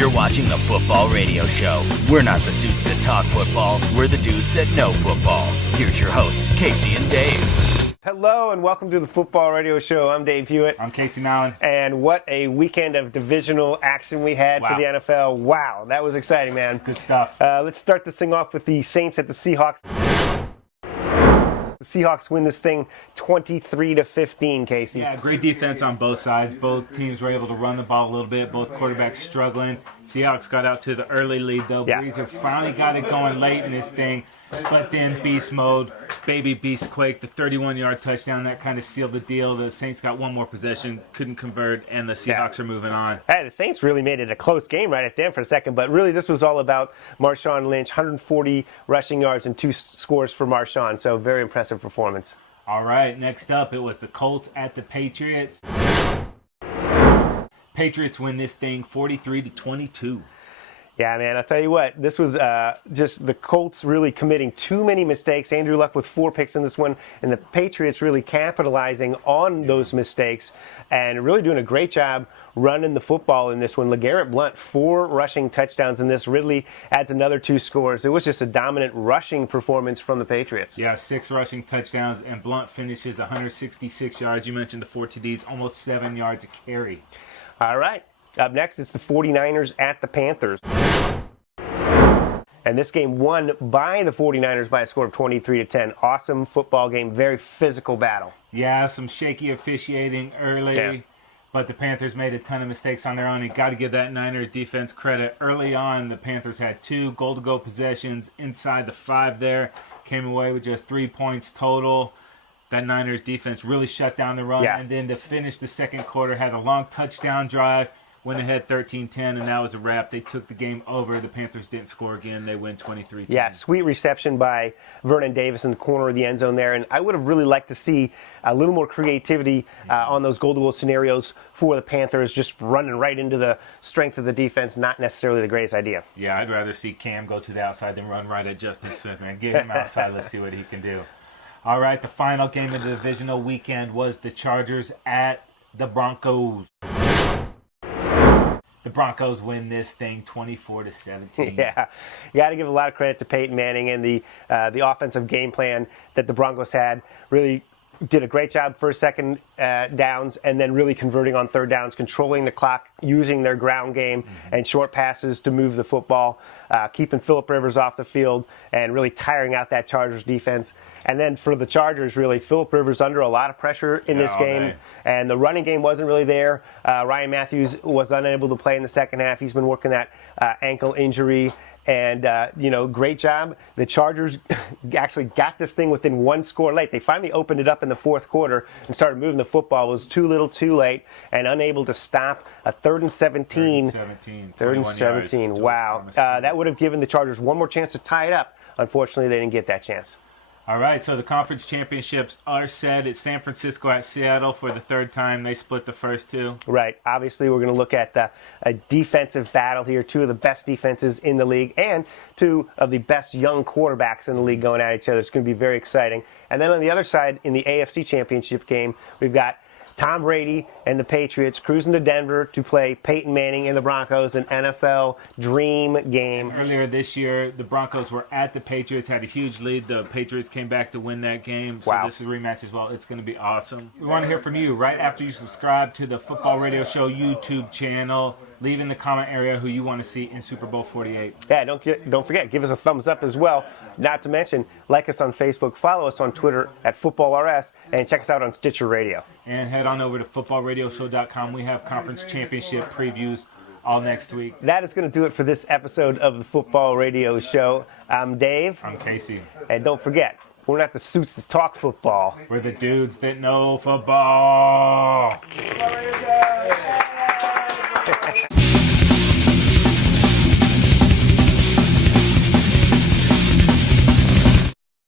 You're watching the Football Radio Show. We're not the suits that talk football. We're the dudes that know football. Here's your hosts, Casey and Dave. Hello and welcome to the Football Radio Show. I'm Dave Hewitt. I'm Casey Nowlin. And what a weekend of divisional action we had for the NFL. Wow, that was exciting, man. Good stuff. Let's start this thing off with the Saints at the Seahawks. The Seahawks win this thing 23-15, Casey. Yeah, great defense on both sides. Both teams were able to run the ball a little bit. Both quarterbacks struggling. Seahawks got out to the early lead, though. Yeah. Breezer finally got it going late in this thing. But then beast mode, baby beast quake, the 31-yard touchdown, that kind of sealed the deal. The Saints got one more possession, couldn't convert, and the Seahawks are moving on. Hey, the Saints really made it a close game right at the end for a second, but really this was all about Marshawn Lynch, 140 rushing yards and 2 scores for Marshawn, so very impressive performance. All right, next up, it was the Colts at the Patriots. Patriots win this thing 43-22. Yeah, man, I'll tell you what, this was just the Colts really committing too many mistakes. Andrew Luck with 4 picks in this one, and the Patriots really capitalizing on those mistakes and really doing a great job running the football in this one. LeGarrette Blount, 4 rushing touchdowns in this. Ridley adds another 2 scores. It was just a dominant rushing performance from the Patriots. Yeah, 6 rushing touchdowns, and Blount finishes 166 yards. You mentioned the 4 TDs, almost 7 yards a carry. All right. Up next, it's the 49ers at the Panthers. And this game won by the 49ers by a score of 23-10. Awesome football game, very physical battle. Yeah, some shaky officiating early, but the Panthers made a ton of mistakes on their own. You got to give that Niners defense credit. Early on, the Panthers had 2 goal-to-go possessions inside the 5 there. Came away with just 3 points total. That Niners defense really shut down the run. And then to finish the second quarter, had a long touchdown drive. Went ahead 13-10, and that was a wrap. They took the game over. The Panthers didn't score again. They win 23-10. Yeah, sweet reception by Vernon Davis in the corner of the end zone there. And I would have really liked to see a little more creativity on those goal-to-goal scenarios for the Panthers, just running right into the strength of the defense, not necessarily the greatest idea. Yeah, I'd rather see Cam go to the outside than run right at Justin Smith, man. Get him outside. Let's see what he can do. All right, the final game of the divisional weekend was the Chargers at the Broncos. The Broncos win this thing 24-17. Yeah, you got to give a lot of credit to Peyton Manning and the offensive game plan that the Broncos had. Really did a great job first, second downs, and then really converting on third downs, controlling the clock, using their ground game and short passes to move the football, keeping Phillip Rivers off the field, and really tiring out that Chargers defense. And then for the Chargers, really, Phillip Rivers under a lot of pressure in this game, and the running game wasn't really there. Ryan Matthews was unable to play in the second half. He's been working that ankle injury. And, great job. The Chargers actually got this thing within 1 score late. They finally opened it up in the fourth quarter and started moving the football. It was too little too late and unable to stop a 3rd and 17. 3rd and 17. Wow. That would have given the Chargers one more chance to tie it up. Unfortunately, they didn't get that chance. All right, so the conference championships are set. It's San Francisco at Seattle for the 3rd time. They split the first 2. Right. Obviously, we're going to look at a defensive battle here. 2 of the best defenses in the league and 2 of the best young quarterbacks in the league going at each other. It's going to be very exciting. And then on the other side, in the AFC Championship game, we've got Tom Brady and the Patriots cruising to Denver to play Peyton Manning and the Broncos, an NFL dream game. Earlier this year, the Broncos were at the Patriots, had a huge lead. The Patriots came back to win that game. So this is a rematch as well. It's going to be awesome. We want to hear from you right after you subscribe to the Football Radio Show YouTube channel. Leave in the comment area who you want to see in Super Bowl 48. Yeah, don't forget, give us a thumbs up as well. Not to mention, like us on Facebook, follow us on Twitter at FootballRS, and check us out on Stitcher Radio. And head on over to footballradioshow.com. We have conference championship previews all next week. That is going to do it for this episode of the Football Radio Show. I'm Dave. I'm Casey. And don't forget, we're not the suits that talk football. We're the dudes that know football.